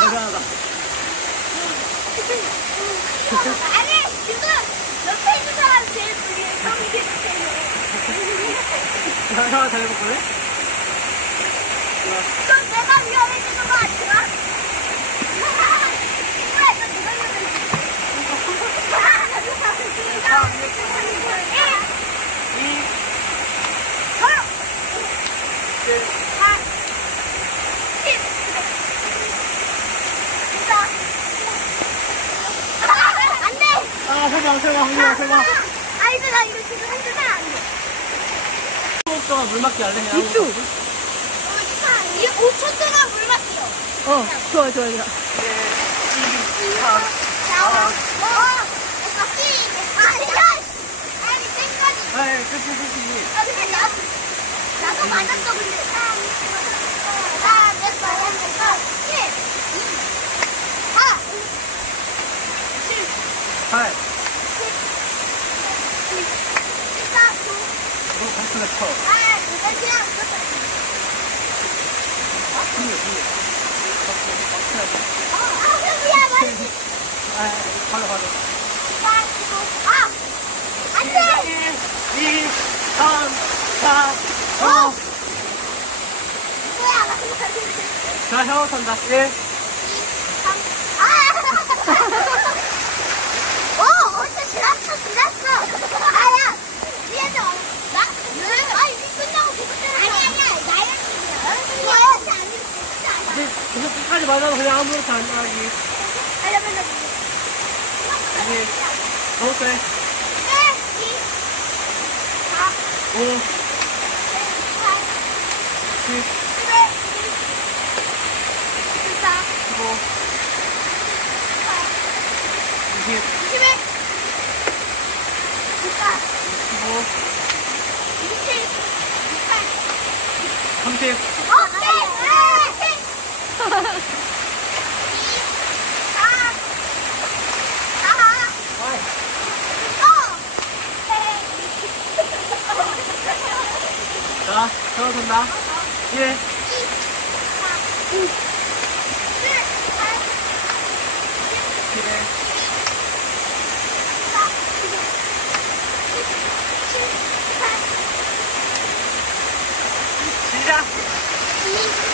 대단하다 아니 지금 옆에 있는 사람 제일 불리 형이 제일 불리 장사가 잘 먹거든? 그럼 내가 위험해지는 거 아니야? 세방, 세방, 세방, 세방. 아이들 나 이거 지금 해주면 안 돼. 15분 동안 물 맞기 할래? 그냥? 입수. 이 5초 동안 물 마시요. 어, 좋아, 좋아, 좋아. 나와. 어, 같이. 아니야. 아니 땡까지. 네, 끝이, 끝이. 아 근데 나 나도 맞았어 근데. 쳐. 아, 이거 그냥 뒤에, 뒤에. 박수, 박수 해야지. 아, 그냥 말이지. 아, 발로, 발로. 아, 안 돼. 1, 2, 3, 4, 5. 뭐야? 자, 혀 탄다. 1. 아! 어, 어째 지났어, 지났어. 아야, 미안해. 나? 왜? 아니, 니 끝나고 계속 때려. 아니, 아니야. 나연 중이야. 나연 씨 아니, 진짜 아니야. 이제 계속 끝까지 맞아도 그냥 아무렇지 않게 하기. 알려면 이제, 너무 세. 1, 2, 4, 5, 7, 8, 10, 11, 14, 15, 20, 21, 24, 25, 27, 28. 30. 오케이! 아이, 자, 혀 탄다. 1, 7, 시작!